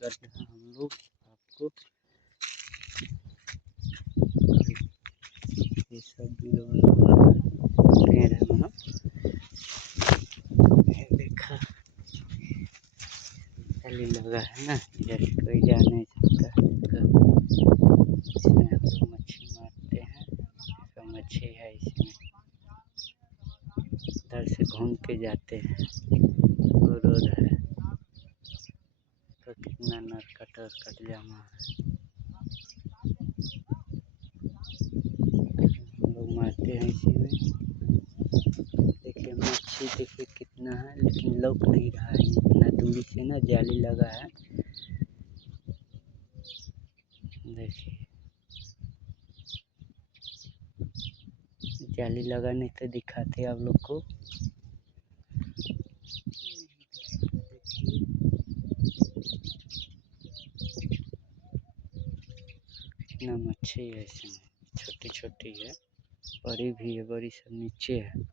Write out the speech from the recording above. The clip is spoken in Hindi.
कर रहे हैं हम लोग आपको। ये सब भी कह रहे हैं देखा खाली लगा है ना, इधर कोई जा नहीं सकता है। इसमें हम लोग मच्छी मारते हैं, तो मच्छी है इसमें। इधर से घूम के जाते हैं, वो रोड है तो कितना नरकट जमा है। हम लोग मारते हैं इसी में। देखिए मच्छी देखिए कितना है, लेकिन लौक नहीं रहा है। इतना दूरी से ना जाली लगा है, देखिए जाली लगाने तो दिखाते आप लोग को। कितना मच्छी है इसमें, छोटी छोटी है, बड़ी भी है, बड़ी सब नीचे है।